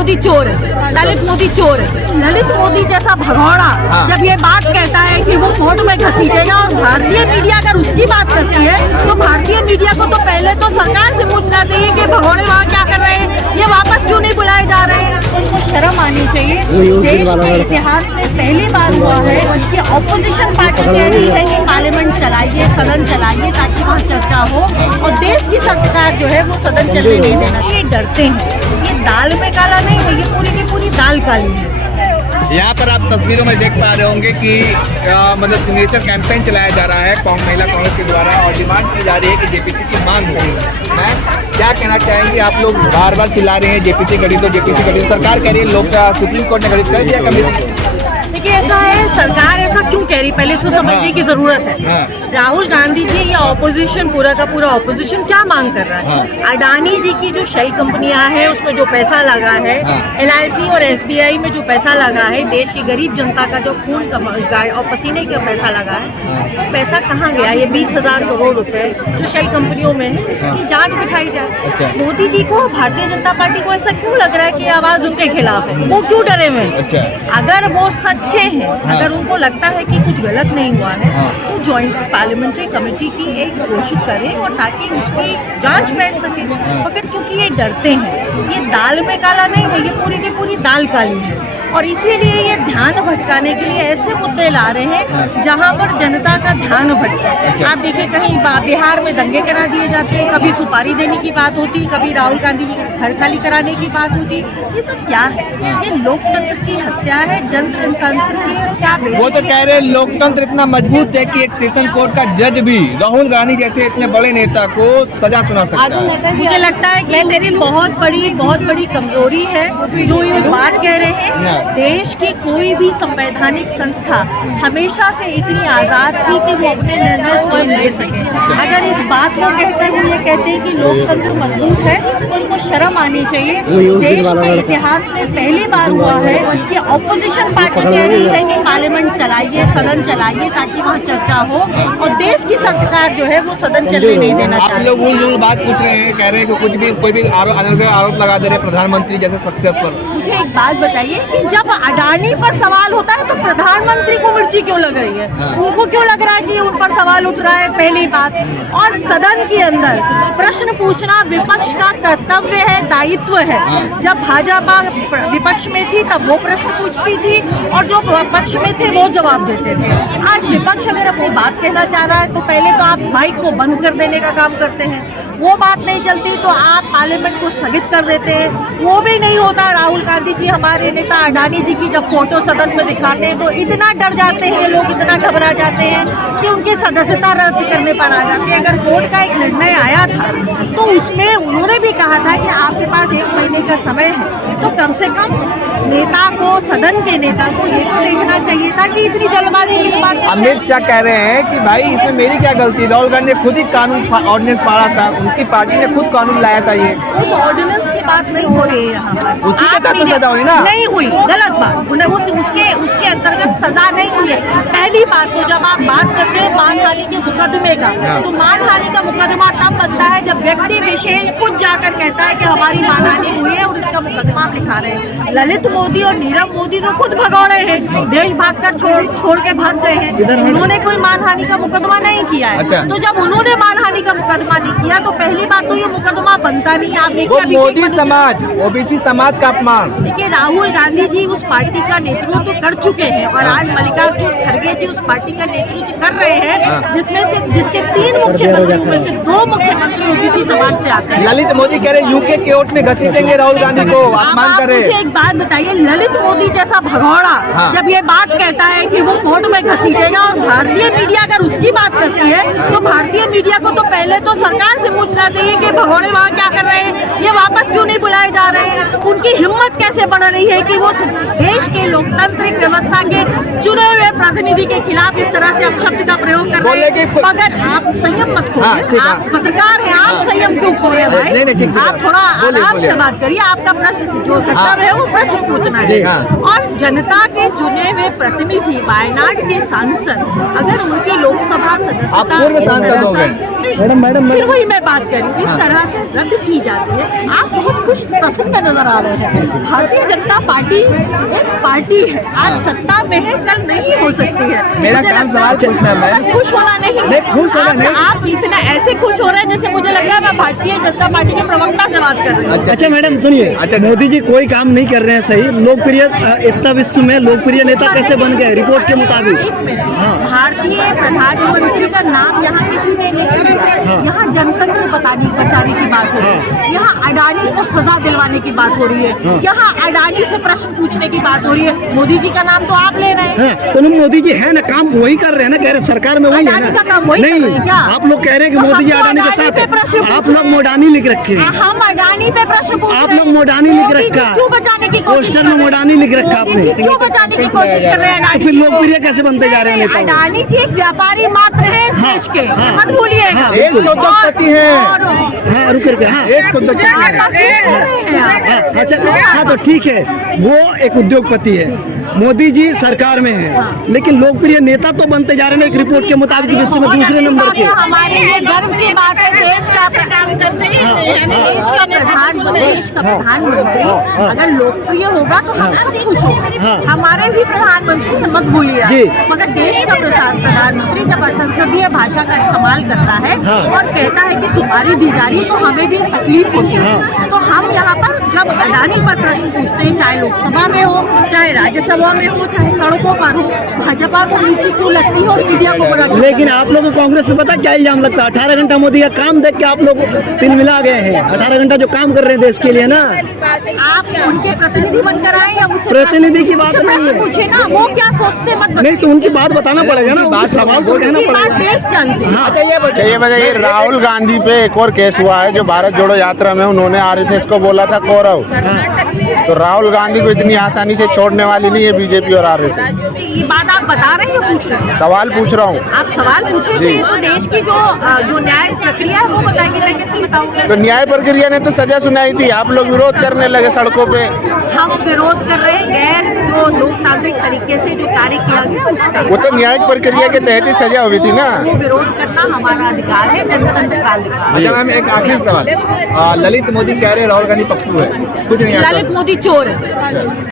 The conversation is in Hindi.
मोदी चोर है, ललित मोदी चोर है। ललित मोदी जैसा भगौड़ा जब ये बात कहता है कि वो कोर्ट में घसीटेगा और भारतीय मीडिया अगर उसकी बात करती है तो भारतीय मीडिया को तो पहले तो सरकार से पूछना चाहिए कि भगौड़े वहाँ क्या कर रहे हैं, ये वापस क्यों नहीं बुलाए जा रहे हैं। उनको शर्म आनी चाहिए। देश के इतिहास में पहली बार हुआ है कि ऑपोजिशन पार्टी कह रही है कि पार्लियामेंट चलाइए, सदन चलाइए ताकि वहाँ चर्चा हो, और देश की सरकार जो है वो सदन चलने नहीं देना। ये डरते हैं, ये दाल में काला नहीं है, ये पूरी की पूरी दाल काली है। यहाँ पर आप तस्वीरों में देख पा रहे होंगे कि मतलब सिग्नेचर कैंपेन चलाया जा रहा है महिला कांग्रेस के द्वारा, और डिमांड की जा रही है कि जेपीसी की मांग हो। मैं क्या कहना चाहेंगे, आप लोग बार बार चिल्ला रहे हैं जेपीसी गठित, तो जेपीसी गठित, सरकार कह रही है लोग सुप्रीम कोर्ट ने गठित कर दिया कमेटी। देखिए ऐसा है, सरकार ऐसा क्यों कह रही, पहले इसको समझने की जरूरत है। राहुल गांधी जी या ऑपोजिशन, पूरा का पूरा ऑपोजिशन क्या मांग कर रहा है? अडानी जी की जो शेल कंपनियां हैं उसमें जो पैसा लगा है, LIC और SBI में जो पैसा लगा है, देश की गरीब जनता का जो खून का और पसीने का पैसा लगा है, तो पैसा कहाँ गया? ये 20,000 करोड़ रुपए जो शेल कंपनियों में है, उसकी जांच बिठाई जाए। मोदी जी को, भारतीय जनता पार्टी को ऐसा क्यों लग रहा है कि आवाज उनके खिलाफ है? वो क्यों डरे हुए हैं? अगर वो सच्चे हैं, अगर उनको लगता है कि कुछ गलत नहीं हुआ है, तो ज्वाइंट पार्लियामेंट्री कमेटी की एक घोषित करें और ताकि उसकी जांच बैठ सके। मगर क्योंकि ये डरते हैं, ये दाल में काला नहीं है, ये पूरी की पूरी दाल काली है, और इसीलिए ये ध्यान भटकाने के लिए ऐसे मुद्दे ला रहे हैं जहां पर जनता का ध्यान भटका है। आप देखिए कहीं बिहार में दंगे करा दिए जाते हैं, कभी सुपारी देने की बात होती, कभी राहुल गांधी जी का घर खाली कराने की बात होती। ये सब क्या है? ये लोकतंत्र की हत्या है, जनतंत्र की हत्या। वो तो कह रहे हैं लोकतंत्र इतना मजबूत है कि एक सेशन कोर्ट का जज भी राहुल गांधी जैसे इतने बड़े नेता को सजा सुना सकता है। मुझे लगता है कि मेरी बहुत बड़ी कमजोरी है जो ये बात कह रहे हैं। देश की कोई भी संवैधानिक संस्था हमेशा से इतनी आजाद थी कि वो अपने निर्णय स्वयं ले सके। अगर इस बात को कहकर वो ये कहते हैं कि लोकतंत्र मजबूत है, तो उनको शर्म आनी चाहिए। देश के इतिहास में पहली बार हुआ है कि ऑपोजिशन पार्टी कह रही है कि पार्लियामेंट चलाइए, सदन चलाइए ताकि वहाँ चर्चा हो, और देश की सरकार जो है वो सदन चलने नहीं देना चाहती। आप लोग उन बात पूछ रहे हैं, कह रहे हैं कि कुछ भी कोई भी आरोप लगा दे रहे प्रधानमंत्री जैसे शख्सियत पर। मुझे एक बात बताइए कि जब अडानी पर सवाल होता है तो प्रधानमंत्री को मिर्ची क्यों लग रही है? उनको क्यों लग रहा है कि उन पर सवाल उठ रहा है? पहली बात। और सदन के अंदर प्रश्न पूछना विपक्ष का कर्तव्य है, दायित्व है। जब भाजपा विपक्ष में थी तब वो प्रश्न पूछती थी और जो पक्ष में थे वो जवाब देते थे। आज विपक्ष अगर अपनी बात कहना चाह रहा है तो पहले तो आप माइक को बंद कर देने का काम करते हैं, वो बात नहीं चलती तो आप पार्लियामेंट को स्थगित कर देते हैं, वो भी नहीं होता। राहुल गांधी जी हमारे नेता अडानी जी की जब फोटो सदन में दिखाते हैं तो इतना डर जाते हैं लोग, इतना घबरा जाते हैं कि उनकी सदस्यता रद्द करने पर आ जाते हैं। अगर कोर्ट का एक निर्णय आया था तो उसमें उन्होंने भी कहा था कि आपके पास 1 महीने का समय है, तो कम से कम नेता को, सदन के नेता को ये तो देखना चाहिए था कि इतनी जल्दबाजी किस बात की। अमित शाह कह रहे हैं कि भाई इसमें मेरी क्या गलती, राहुल गांधी ने खुद ही कानून ऑर्डिनेंस पाड़ा था, उनकी पार्टी ने खुद कानून लाया था। ये उस ऑर्डिनेंस की बात नहीं हो रही है यहाँ पर, उसी के तहत सजा हुई ना? नहीं हुई, गलत बात। उसके अंतर्गत सजा नहीं हुई है। पहली बात तो जब आप बात करते हैं मानहानि के मुकदमे का, तो मानहानि का मुकदमा तब बनता है जब व्यक्ति विशेष खुद जाकर कहता है कि हमारी मानहानि हुई है और इसका मुकदमा आप दिखा रहे हैं। ललित मोदी और नीरव मोदी तो खुद भगौड़े हैं, देश भागकर छोड़ के भाग गए हैं, उन्होंने कोई मानहानि का मुकदमा नहीं किया है। तो जब उन्होंने मानहानि का मुकदमा नहीं किया तो पहली बात तो ये मुकदमा बनता नहीं। आप देखिए मोदी समाज, OBC समाज का अपमान। देखिए राहुल गांधी जी उस पार्टी का नेतृत्व कर चुके हैं और आज मल्लिकार्जुन खड़गे जी उस पार्टी का नेतृत्व कर रहे हैं, जिसके 3 मुख्यमंत्रियों में से 2 मुख्यमंत्री OBC समाज से आते हैं। ललित मोदी कह रहे यूके कोर्ट में घसीटेंगे राहुल गांधी को, अपमान कर रहे हैं। मुझे एक बात बताइए, ललित मोदी जैसा भगौड़ा जब ये बात कहता है कि वो कोर्ट में घसीटेगा और भारतीय मीडिया अगर उसकी बात करती है तो भारतीय मीडिया को तो पहले तो सरकार से पूछना चाहिए कि भगौड़े वहाँ क्या कर रहे हैं, ये वापस क्यों नहीं बुलाए जा रहे हैं। उनकी हिम्मत कैसे बढ़ रही है कि वो देश के लोकतांत्रिक व्यवस्था के चुने हुए प्रतिनिधि के खिलाफ इस तरह से अपशब्द का प्रयोग कर रहे हैं। मगर आप संयम मत खोइए, आप पत्रकार हैं, आप संयम क्यों खोए भाई? आप थोड़ा आराम से बात करिए। आपका प्रश्न जो कर्तव्य है वो प्रश्न पूछना है। और जनता के चुने हुए प्रतिनिधि, वायनाड के सांसद, अगर उनकी लोकसभा सदस्यता फिर वही मैं बात करूँ इस तरह से रद्द की जाती है, आप बहुत खुश प्रसन्न नजर आ रहे हैं। रहे हैं। भारतीय जनता पार्टी एक पार्टी है, आज सत्ता में है, कल नहीं हो सकती है। मेरा मुझे काम लगता सवाल है पूछना है मैम। खुश होना नहीं, खुश होना नहीं। आप इतना ऐसे खुश हो रहे हैं जैसे मुझे लग रहा है मैं भारतीय जनता पार्टी के प्रवक्ता से बात कर रही हूँ। अच्छा मैडम सुनिए, अच्छा, मोदी जी कोई काम नहीं कर रहे हैं सही। लोकप्रिय इतना विश्व में लोकप्रिय नेता कैसे बन गए रिपोर्ट के मुताबिक? एक मिनट, भारतीय प्रधानमंत्री का नाम यहाँ किसी ने नहीं लिया। यहाँ जनतंत्र बचाने की बात हो रही है, यहाँ अडानी को सजा दिलवाने की बात हो रही है, यहाँ अडानी से प्रश्न पूछने की बात हो रही है। मोदी जी का नाम तो आप ले रहे हैं। तो मोदी जी है ना, काम वही कर रहे हैं ना, कह रहे सरकार में वही है अडानी ना। का काम वही कर रहे हैं क्या? आप लोग कह रहे हैं कि तो मोदी जी हमको अडानी के अडानी साथ पे प्रश्न है। पूछ आप रहे लोग हैं। मोडानी लिख रखे हैं। हम अडानी पे प्रश्न पूछ रहे आप हैं। लोग मोडानी लिख मोदी जी रखा है। क्यों बचाने की कोशिश पोस्टर कर में रहे हैं? मोडानी लिख रखा है मोदी जी आपने। क्यों बचाने की कोशिश कर रहे हैं अडानी फिर जी को? लोकप्रिय कैसे बनते जा रहे हैं नेता? अडानी जी एक व्यापारी मात्र है इस देश के, हाँ, मत भूलिएगा। हाँ, एक उद्योगपति है। हाँ रुक करके, हाँ एक उद्योगपति अच्छा हाँ तो ठीक है, वो एक उद्योगपति है। मोदी जी सरकार में है, लेकिन लोकप्रिय नेता तो बनते जा रहे हैं एक रिपोर्ट के मुताबिक विश्व में दूसरे नंबर के। हमारे लिए गर्व की बात है, देश का प्रधानमंत्री अगर लोकप्रिय होगा तो हम सब खुश होंगे। हमारे भी प्रधानमंत्री हैं, मत भूलिए। मगर देश का प्रधानमंत्री जब असंसदीय भाषा का इस्तेमाल करता है और कहता है कि सुपारी दी जा रही है, तो हमें भी तकलीफ होती है। तो हम यहाँ पर जब अडानी पर प्रश्न पूछते हैं, चाहे लोकसभा में हो, चाहे राज्यसभा में हो, चाहे सड़कों पर हो, भाजपा को नीचे क्यों लगती है और मीडिया को बुरा क्यों? लेकिन आप लोगों को कांग्रेस में पता क्या इल्जाम लगता है? 18 घंटा मोदी का काम देख के आप लोग तिल मिला गए हैं। 18 घंटा जो काम कर रहे हैं देश के लिए ना, आप उनके प्रतिनिधि बनकर आए या मुझसे प्रतिनिधि की बात नहीं है। पूछे ना, वो क्या सोचते मत नहीं तो उनकी बात बताना पड़ेगा ना, उनकी सवाल तो कहना बात पड़ेगा। देश जानते हैं। चाहिए बताइए, राहुल गांधी पे एक और केस हुआ है जो भारत जोड़ो यात्रा में उन्होंने आरएसएस को बोला था कौरव। तो राहुल गांधी को इतनी आसानी से छोड़ने वाली नहीं है बीजेपी और आरएसएस। ये बात आप बता रहे हैं, पूछ रहे हैं? सवाल पूछ रहा हूँ। आप सवाल पूछ रहे जी। थे तो देश की जो न्याय प्रक्रिया है वो बताएंगे, मैं कैसे बताऊंगा? तो न्याय प्रक्रिया ने तो सजा सुनाई थी, आप लोग विरोध करने लगे सड़कों पे। हम विरोध कर रहे हैं गैर जो लोकतांत्रिक तरीके से जो कार्य किया गया उसका। वो तो न्यायिक प्रक्रिया के तहत ही सजा हुई थी ना। वो विरोध करना हमारा अधिकार है, जनतंत्र का अधिकार है। अच्छा मैम, एक आखिरी सवाल। ललित मोदी कह रहे राहुल गांधी पप्पू है, कुछ नहीं आता। ललित मोदी चोर है।